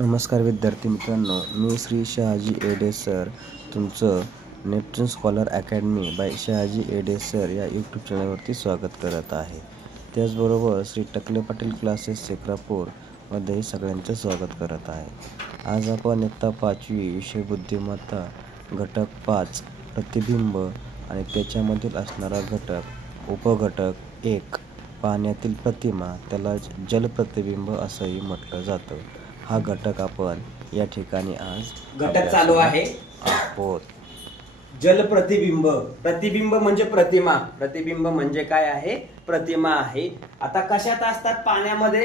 नमस्कार विद्यार्थी मित्रांनो, मी श्री शहाजी एडे सर तुमचं Neptune scholar academy by Shahaji Ade sir या यूट्यूब चॅनलवरती स्वागत करत आहे. त्याचबरोबर श्री टकले पाटील क्लासेस सेक्रापूरमध्येही सगळ्यांचं स्वागत करत आहे. आज आपण इयत्ता 5वी विषय बुद्धिमत्ता घटक 5 प्रतिबिंब आणि त्याच्यामधील असणारा घटक उपघटक 1 पाण्यातील प्रतिमा, त्याला जलप्रतिबिंब असंही म्हटलं जातं. हा घटक आपण या ठिकाणी आज घटक चालू आहे आहोत. जलप्रतिबिंब. प्रतिबिंब म्हणजे प्रतिमा, प्रतिबिंब म्हणजे काय आहे? प्रतिमा आहे. आता कशात असतात? पाण्यामध्ये.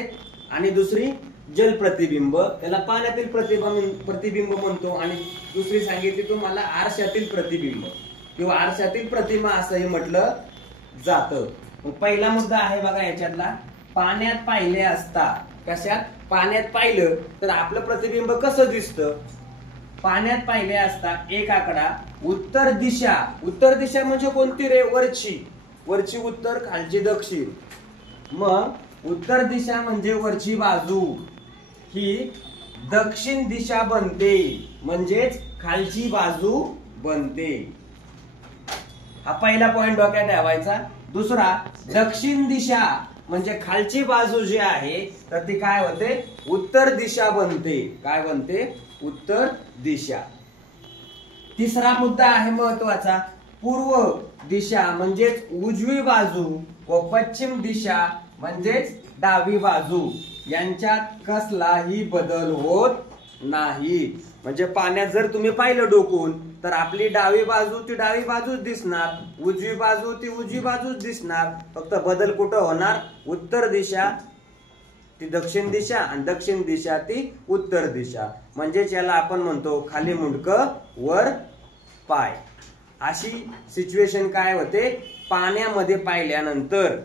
आणि दुसरी जलप्रतिबिंब, त्याला पाण्यातील प्रतिबिंब म्हणतो. आणि दुसरी सांगितली तुम्हाला आरशातील प्रतिबिंब किंवा आरशातील प्रतिमा असंही म्हटलं जातं. पहिला मुद्दा आहे बघा याच्यातला, पाण्यात पाहिले असता. कशात? पाण्यात पाहिलं तर आपलं प्रतिबिंब कसं दिसतं? पाण्यात पाहिले असता एक आकडा, उत्तर दिशा. उत्तर दिशा म्हणजे कोणती रे? वरची. वरची उत्तर, खालची दक्षिण. मग उत्तर दिशा म्हणजे वरची बाजू, ही दक्षिण दिशा बनते, म्हणजेच खालची बाजू बनते. हा पहिला पॉइंट डोक्यात ठेवायचा. दुसरा, दक्षिण दिशा म्हणजे खालची बाजू जी आहे तर ती काय होते? उत्तर दिशा बनते. काय बनते? उत्तर दिशा. तिसरा मुद्दा आहे महत्वाचा, पूर्व दिशा म्हणजेच उजवी बाजू व पश्चिम दिशा म्हणजेच डावी बाजू, यांच्यात कसलाही बदल होत नाही. म्हणजे पाण्यात जर तुम्ही पाहिलं डोकून तर आपली डावी बाजू ती डावी बाजूच दिसणार, उजवी बाजू ती उजवी बाजूच दिसणार. फक्त बदल कुठं होणार? उत्तर दिशा ती दक्षिण दिशा आणि दक्षिण दिशा ती उत्तर दिशा. म्हणजे याला आपण म्हणतो खाली मुंडकं वर पाय. अशी सिच्युएशन काय होते पाण्यामध्ये पाहिल्यानंतर.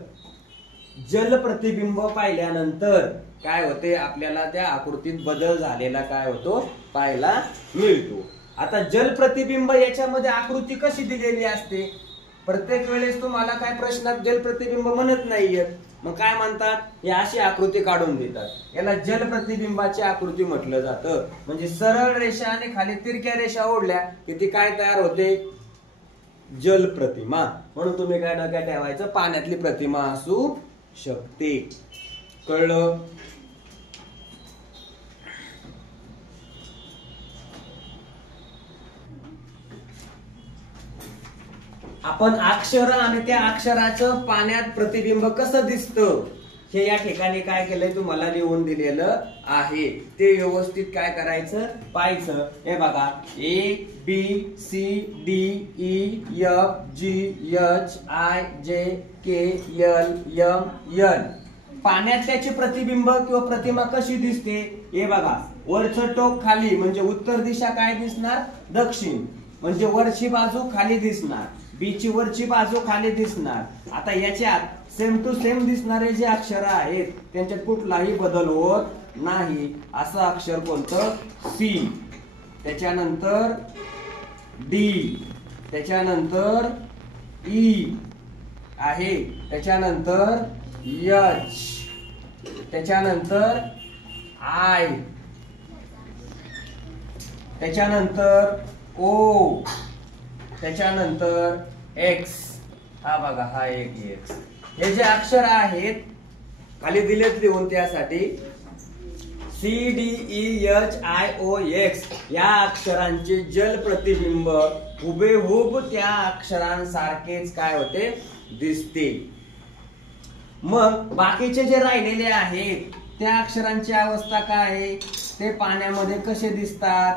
जलप्रतिबिंब पाहिल्यानंतर काय होते? आपल्याला त्या आकृतीत बदल झालेला काय होतो? पाहायला मिळतो. आता जलप्रतिबिंब याच्यामध्ये आकृती कशी दिलेली असते? प्रत्येक वेळेस तुम्हाला काय प्रश्नात जलप्रतिबिंब म्हणत नाहीयेत, मग काय म्हणतात? ही अशी आकृती काढून देतात, याला जलप्रतिबिंबाची आकृती म्हटलं जातं. म्हणजे सरळ रेषा आणि खाली तिरक्या रेषा ओढल्या की ती काय तयार होते? जलप्रतिमा. म्हणून तुम्ही काय डोक्यात ठेवायचं? पाण्यातली प्रतिमा असू शकते. कळलं? आपण अक्षर आणि त्या अक्षराचं पाण्यात प्रतिबिंब कसं दिसतं हे या ठिकाणी काय केलंय तुम्हाला लिहून दिलेलं आहे. ते व्यवस्थित काय करायचं? पाहायचं. हे बघा, ABCDEFGHIJKLMN. पाण्यात त्याची प्रतिबिंब किंवा प्रतिमा कशी दिसते? हे बघा, वरचं टोक खाली म्हणजे उत्तर दिशा काय दिसणार? दक्षिण. म्हणजे वरची बाजू खाली दिसणार, बी ची वरची बाजू खाली दिसणार. आता याच्यात सेम टू सेम दिसणारे जे अक्षर आहेत त्यांच्यात कुठलाही बदल होत नाही. असं अक्षर कोणतं? सी, त्याच्यानंतर डी, त्याच्यानंतर ई आहे, त्याच्यानंतर एच, त्याच्यानंतर आय, त्याच्यानंतर ओ, त्याच्यानंतर एक्स. हा बघा, हा एक एक्स. हे जे अक्षर आहेत खाली दिलेत लिहून त्यासाठी CDEHIOX या अक्षरांचे जल प्रतिबिंब हुबेहूब त्या अक्षरांसारखेच काय होते? दिसते. मग बाकीचे जे राहिलेले आहेत त्या अक्षरांची अवस्था काय आहे? ते पाण्यामध्ये कसे दिसतात?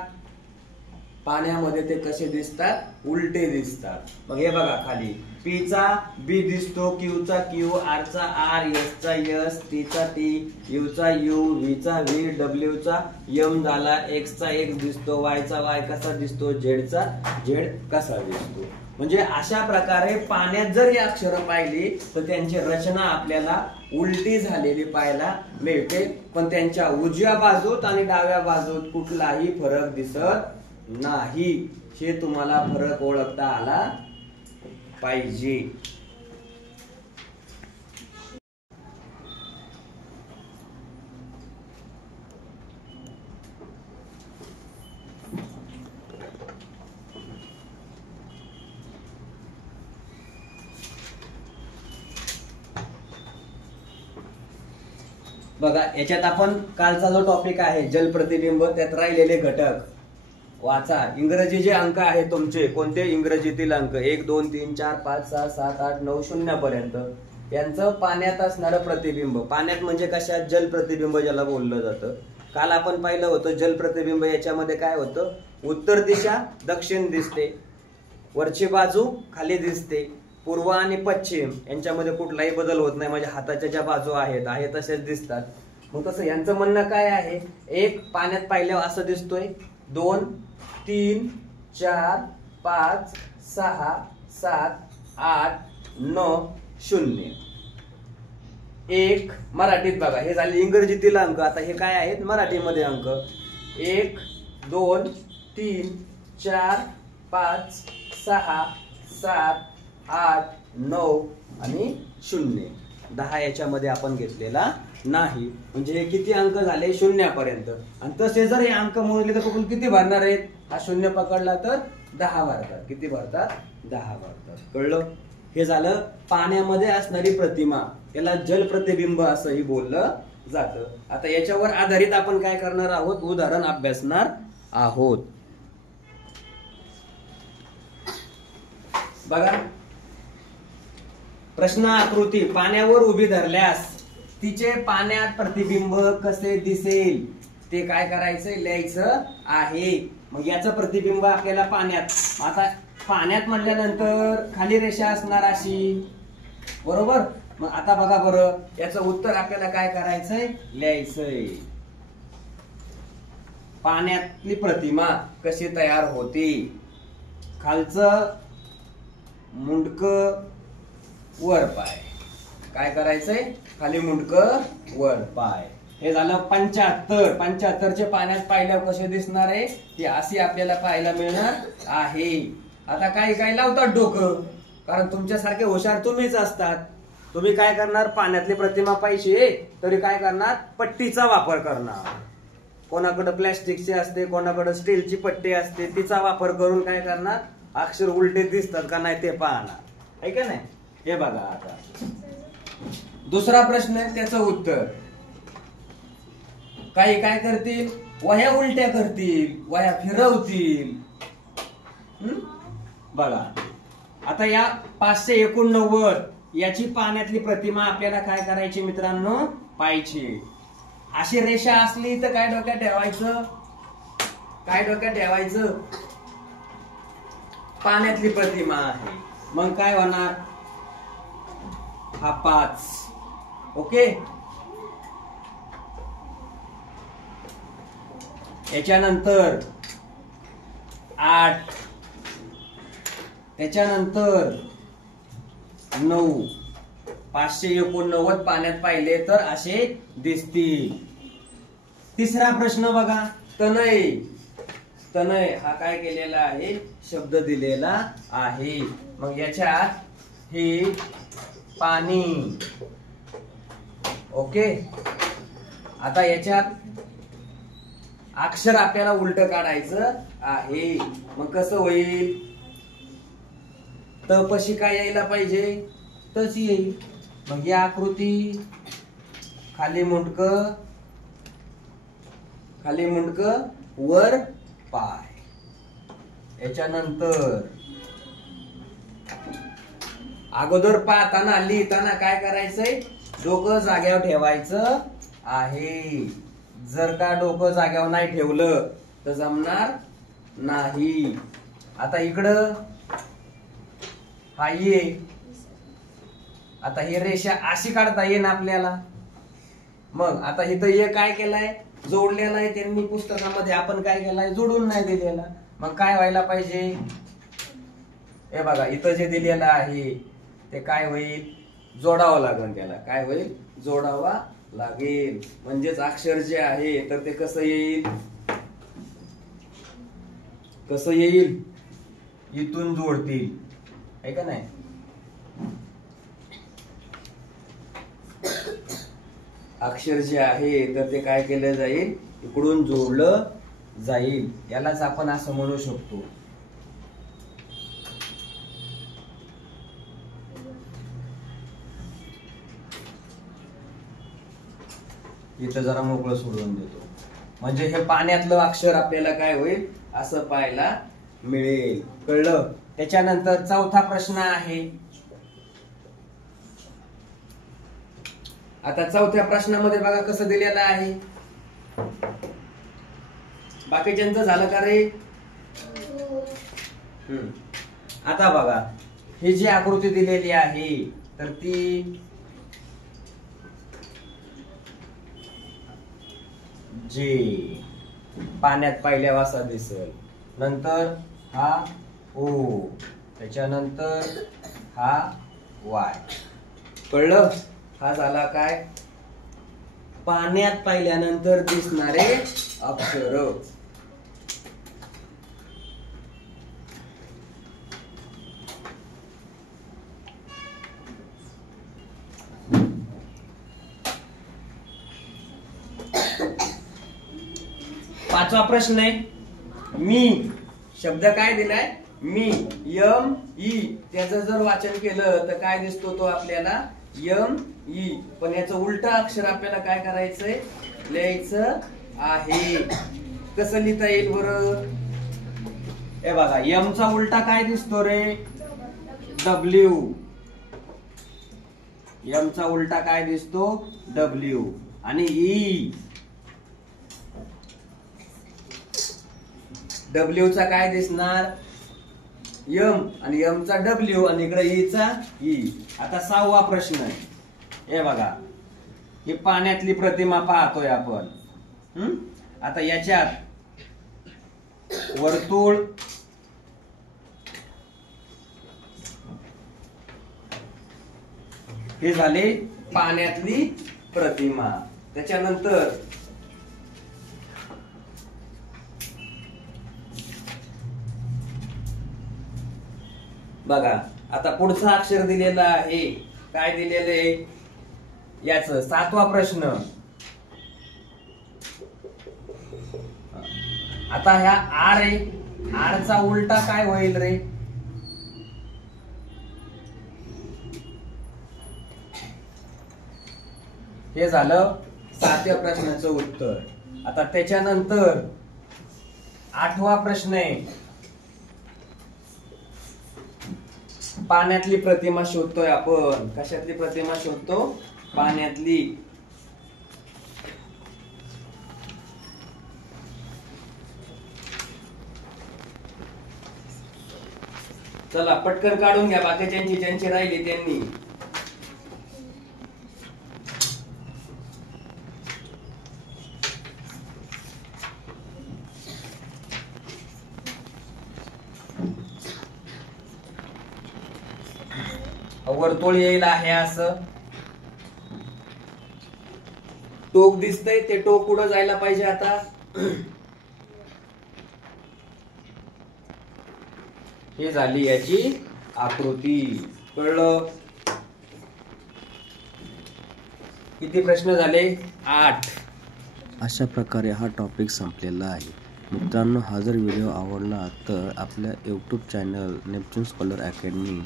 पाण्यामध्ये ते कसे दिसतात? उलटे दिसतात. मग हे बघा, खाली पी चा बी दिसतो, क्यू चा क्यू, आर चा आर, एस चा एस, टी चा टी, यू चा यू, व्ही चा व्ही, डब्ल्यू चा एम झाला, एक्स चा एक्स दिसतो, वाय चा वाय कसा दिसतो, झेड चा झेड कसा दिसतो. म्हणजे अशा प्रकारे पाण्यात जर ही अक्षरं पाहिली तर त्यांची रचना आपल्याला उलटी झालेली पाहायला मिळते. पण त्यांच्या उजव्या बाजूत आणि डाव्या बाजूत कुठलाही फरक दिसत नाही. हे तुम्हाला फरक ओळखता आला पाहिजे. बघा याच्यात आपण कालचा जो टॉपिक आहे जलप्रतिबिंब त्यात राहिलेले घटक वाचा. इंग्रजीचे अंक आहेत तुमचे, कोणते इंग्रजीतील अंक 1 2 3 4 5 6 7 8 9 0 पर्यंत, यांचं पाण्यात असणारं प्रतिबिंब. पाण्यात म्हणजे कशात? जलप्रतिबिंब ज्याला बोललं जातं. काल आपण पाहिलं होतं जलप्रतिबिंब याच्यामध्ये काय होतं, उत्तर दिशा दक्षिण दिसते, वरची बाजू खाली दिसते, पूर्व आणि पश्चिम यांच्यामध्ये कुठलाही बदल होत नाही, म्हणजे हाताच्या ज्या बाजू आहेत तसेच दिसतात. मग तसं यांचं म्हणणं काय आहे, एक पाण्यात पाहिल्यावर असं दिसतोय, 2 3 4 5 6 7 8 9 0. एक मराठीत बघा, हे झाले इंग्रजीतील अंक. आता हे काय आहेत मराठीमध्ये अंक, 1 2 3 4 5 6 7 8 9 आणि 0. 10 याच्यामध्ये आपण घेतलेला नाही, म्हणजे हे किती अंक झाले 0 पर्यंत. आणि तसे जर हे अंक मोजले तर कुठून किती भरणार आहेत, हा 0 पकडला तर 10 भरतात. किती भरतात? 10 भरतात. कळलं? हे झालं पाण्यामध्ये असणारी प्रतिमा, त्याला जलप्रतिबिंब असंही बोललं जातं. आता याच्यावर आधारित आपण काय करणार आहोत, उदाहरण अभ्यासणार आहोत. बघा प्रश्न आकृती, पाण्यावर उभी धरल्यास तिचे पाण्यात प्रतिबिंब कसे दिसेल ते काय करायचंय, लिहायचं आहे. मग याचं प्रतिबिंब आपल्याला पाण्यात, आता पाण्यात म्हटल्यानंतर खाली रेषा असणार अशी, बरोबर. मग आता बघा बरं, याचं उत्तर आपल्याला काय करायचंय, लिहायचंय. पाण्यातली प्रतिमा कशी तयार होती, खालचं मुंडकं वर पाय, काय करायचंय, खाली मुंडकं वर पाय. हे झालं 75. 75चे पाण्यात पाहिल्यावर कसे दिसणार आहे, ती अशी आपल्याला पाहायला मिळणार आहे. आता काही काही लावतात डोकं, कारण तुमच्यासारखे हुशार तुम्हीच असतात. तुम्ही काय करणार, पाण्यातली प्रतिमा पाहिजे तरी काय करणार, पट्टीचा वापर करणार. कोणाकडे प्लॅस्टिकची असते, कोणाकडे स्टीलची पट्टी असते, तिचा वापर करून काय करणार, अक्षर उलटे दिसतात का नाही ते पाहणार, आहे का नाही. हे बघा आता दुसरा प्रश्न आहे, त्याचं उत्तर. काही काय करतील, वह्या उलट्या करतील, वह्या फिरवतील. बघा आता या 589 याची पाण्यातली प्रतिमा आपल्याला काय करायची मित्रांनो, पाहिजे. अशी रेषा असली तर काय डोक्यात ठेवायचं, काय डोक्यात ठेवायचं, पाण्यातली प्रतिमा आहे. मग काय होणार, हा 5. ओके. याच्यानंतर 8, त्याच्यानंतर 9. 589 पाण्यात पाहिले तर असे दिसतील. तिसरा प्रश्न बघा, तनय. तनय हा काय केलेला आहे, शब्द दिलेला आहे. मग याच्यात हे पाणी. ओके. आता याच्यात अक्षर आपल्याला उलट काढायचं आहे. मग कसं होईल, तपशी काय यायला पाहिजे, तशी येईल. मग ही आकृती, खाली मुंडकं, खाली मुंडकं वर पाय. याच्यानंतर अगोदर पाहताना लिहिताना काय करायचंय, डोकं जाग्यावर ठेवायचं आहे. जर का डोकं जाग्यावर नाही ठेवलं तर जमणार नाही. आता इकडं हा ये, आता ही रेषा अशी काढता येईल आपल्याला. मग आता इथं ये काय केलंय, जोडलेला आहे त्यांनी पुस्तकामध्ये, आपण काय केलंय, जोडून नाही दिलेला. मग काय व्हायला पाहिजे, हे बघा इथं जे दिलेलं आहे ते काय होईल, जोडावं लागेल. त्याला काय होईल, जोडावा लागेल. म्हणजेच अक्षर जे आहे तर ते कसं येईल, कसं येईल, इथून जोडतील, आहे का नाही. अक्षर जे आहे तर ते काय केलं जाईल, इकडून जोडलं जाईल. यालाच आपण असं म्हणू शकतो. इथं जरा मोकळं सोडून देतो, म्हणजे हे पाण्यातलं अक्षर आपल्याला काय होईल असं पाहायला मिळेल. कळलं? त्याच्यानंतर चौथा प्रश्न आहे. आता चौथ्या प्रश्नामध्ये बघा कसं दिलेलं आहे. बाकीच्यांचं झालं का रे? आता बघा ही जी आकृती दिलेली आहे तर ती जे पाण्यात पहिल्या वासा दिसेल, नंतर हा ओ, त्याच्यानंतर हा वाय. कळलं? हा झाला काय पाण्यात पाहिल्यानंतर दिसणारे अक्षर. पाचवा प्रश्न आहे. मी शब्द काय दिलाय? मी, यम ई. त्याचं जर वाचन केलं तर काय दिसतो तो आपल्याला? यम ई. पण याचं उलट अक्षर आपल्याला काय करायचंय? लिहायचं आहे. कसं लिहिता येईल बरं? हे बघा यम चा उलटा काय दिसतो रे? डब्ल्यू. यम चा उलटा काय दिसतो? डब्ल्यू. आणि ई, डब्ल्यू चा काय दिसणार? यम. आणि यम चा डब्ल्यू आणि इकडे ई चा ई. आता सहावा प्रश्न आहे. हे बघा ही पाण्यातली प्रतिमा पाहतोय आपण. आता याच्यात वर्तुळ, हे झाले पाण्यातली प्रतिमा. त्याच्यानंतर बघा आता पुढचा अक्षर दिलेला आहे. काय दिलेलं आहे? याच सातवा प्रश्न. आता ह्या आर आहे, आर चा उलटा काय होईल रे? हे झालं सातव्या प्रश्नाचं उत्तर. आता त्याच्यानंतर आठवा प्रश्न आहे. पाण्यातली प्रतिमा शोधतोय आपण. कशातली प्रतिमा शोधतो? पाण्यातली. चला पटकन काढून घ्या बाकीच्यांची ज्यांची राहिली त्यांनी. वर्तुळ येईल आहे असं. टोक दिसतंय, ते टोक कुठं जायला पाहिजे आता? हे झाली याची आकृती. कळलं? किती प्रश्न झाले? 8. अशा प्रकारे हा टॉपिक संपलेला आहे. मित्रांनो, हा जर व्हिडिओ आवडला तर आपल्या YouTube channel Neptune scholar academy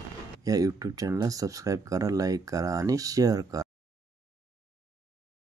या यूट्यूब चॅनलला सबस्क्राईब करा, लाईक करा आणि शेअर करा.